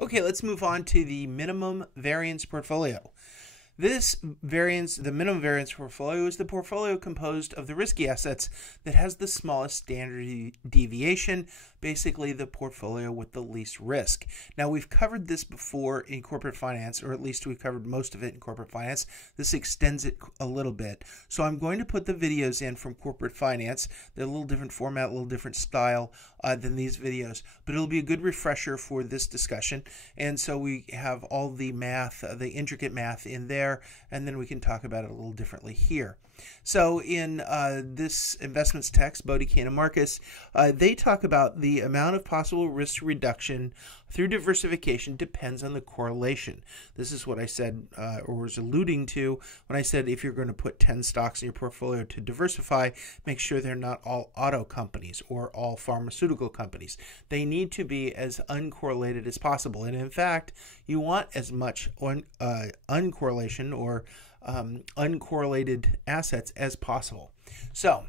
Okay, let's move on to the minimum variance portfolio. This variance, the minimum variance portfolio, is the portfolio composed of the risky assets that has the smallest standard deviation, basically the portfolio with the least risk. Now, we've covered this before in corporate finance, or at least we've covered most of it in corporate finance. This extends it a little bit. So I'm going to put the videos in from corporate finance. They're a little different format, a little different style than these videos, but it'll be a good refresher for this discussion. And so we have all the math, the intricate math in there, and then we can talk about it a little differently here. So in this investments text, Bodie, Kane, and Marcus, they talk about the amount of possible risk reduction through diversification depends on the correlation. This is what I said or was alluding to when I said if you're going to put 10 stocks in your portfolio to diversify, make sure they're not all auto companies or all pharmaceutical companies. They need to be as uncorrelated as possible. And in fact, you want as much uncorrelation or uncorrelated assets as possible. So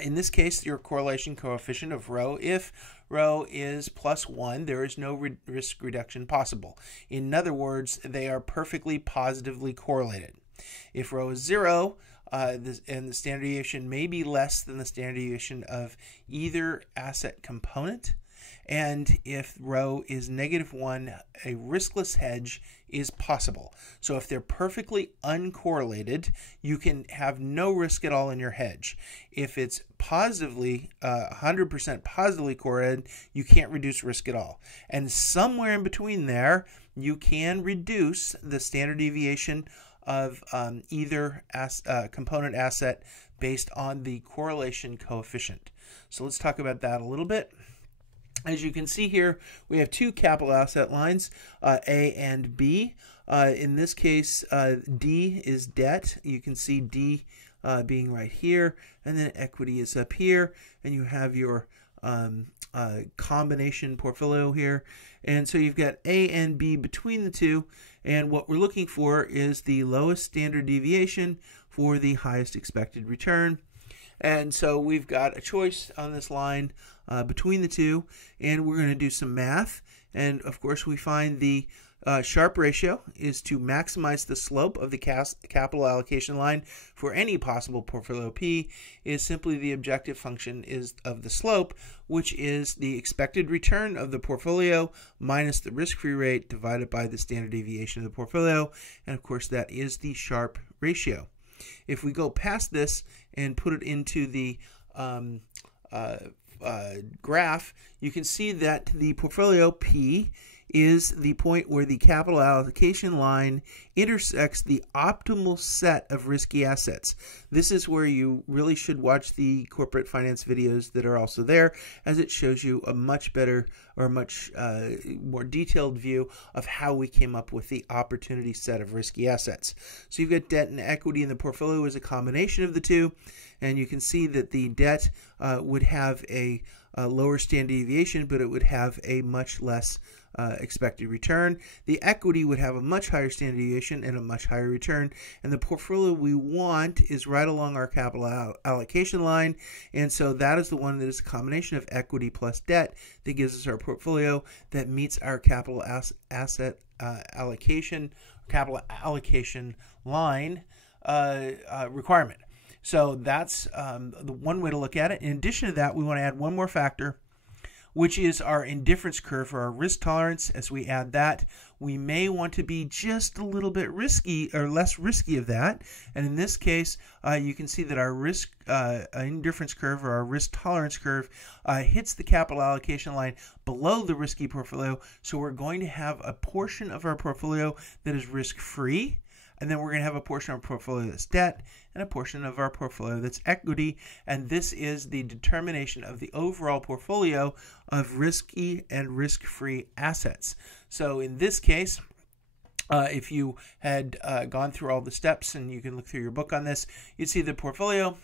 in this case, your correlation coefficient of rho, if rho is +1, there is no risk reduction possible. In other words, they are perfectly positively correlated. If rho is 0, and the standard deviation may be less than the standard deviation of either asset component, and if rho is -1, a riskless hedge is possible. So if they're perfectly uncorrelated, you can have no risk at all in your hedge. If it's positively, 100% positively correlated, you can't reduce risk at all. And somewhere in between there, you can reduce the standard deviation of either component asset based on the correlation coefficient. So let's talk about that a little bit. As you can see here, we have two capital asset lines, A and B. In this case, D is debt. You can see D being right here, and then equity is up here, and you have your combination portfolio here. And so you've got A and B between the two, and what we're looking for is the lowest standard deviation for the highest expected return. And so we've got a choice on this line between the two, and we're going to do some math. And of course, we find the Sharpe ratio is to maximize the slope of the capital allocation line for any possible portfolio P is simply the objective function is of the slope, which is the expected return of the portfolio minus the risk-free rate divided by the standard deviation of the portfolio. And of course, that is the Sharpe ratio. If we go past this and put it into the graph, you can see that the portfolio P is the point where the capital allocation line intersects the optimal set of risky assets. This is where you really should watch the corporate finance videos that are also there, as it shows you a much better or much more detailed view of how we came up with the opportunity set of risky assets. So you've got debt and equity in the portfolio as a combination of the two, and you can see that the debt would have a lower standard deviation, but it would have a much less expected return. The equity would have a much higher standard deviation and a much higher return. And the portfolio we want is right along our capital allocation line. And so that is the one that is a combination of equity plus debt that gives us our portfolio that meets our capital asset allocation line requirement. So that's the one way to look at it. In addition to that, we want to add one more factor, which is our indifference curve or our risk tolerance. As we add that, we may want to be just a little bit risky or less risky of that. And in this case, you can see that our risk indifference curve or our risk tolerance curve hits the capital allocation line below the risky portfolio. So we're going to have a portion of our portfolio that is risk-free, and then we're going to have a portion of our portfolio that's debt and a portion of our portfolio that's equity. And this is the determination of the overall portfolio of risky and risk-free assets. So in this case, if you had gone through all the steps, and you can look through your book on this, you'd see the portfolio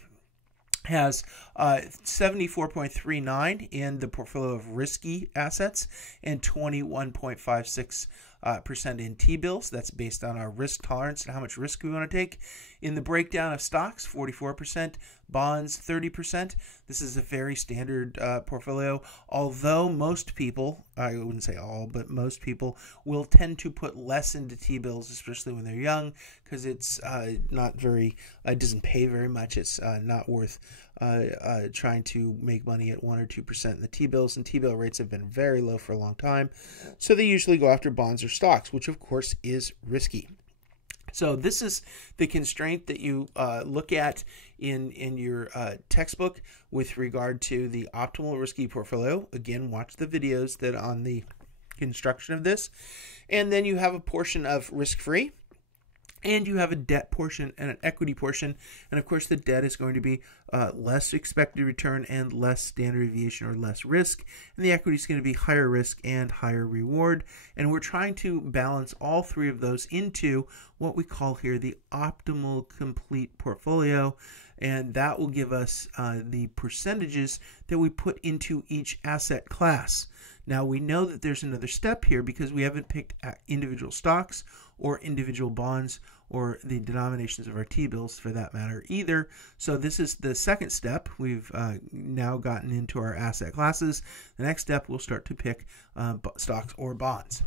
has 74.39 in the portfolio of risky assets and 21.56% in T-bills. That's based on our risk tolerance and how much risk we want to take. In the breakdown of stocks, 44%, bonds, 30%. This is a very standard portfolio, although most people I wouldn't say all, but most people will tend to put less into T-bills, especially when they're young, because it's not very, it doesn't pay very much. It's not worth trying to make money at 1 or 2% in the T-bills, and T-bill rates have been very low for a long time. So they usually go after bonds or stocks, which of course is risky. So this is the constraint that you look at in your textbook with regard to the optimal risky portfolio. Again, watch the videos that on the construction of this. And then you have a portion of risk-free, and you have a debt portion and an equity portion. And of course, the debt is going to be less expected return and less standard deviation or less risk. And the equity is going to be higher risk and higher reward. And we're trying to balance all three of those into what we call here the optimal complete portfolio. And that will give us the percentages that we put into each asset class. Now, we know that there's another step here because we haven't picked individual stocks or individual bonds or the denominations of our T-bills for that matter either. So this is the second step. We've now gotten into our asset classes. The next step, we'll start to pick stocks or bonds.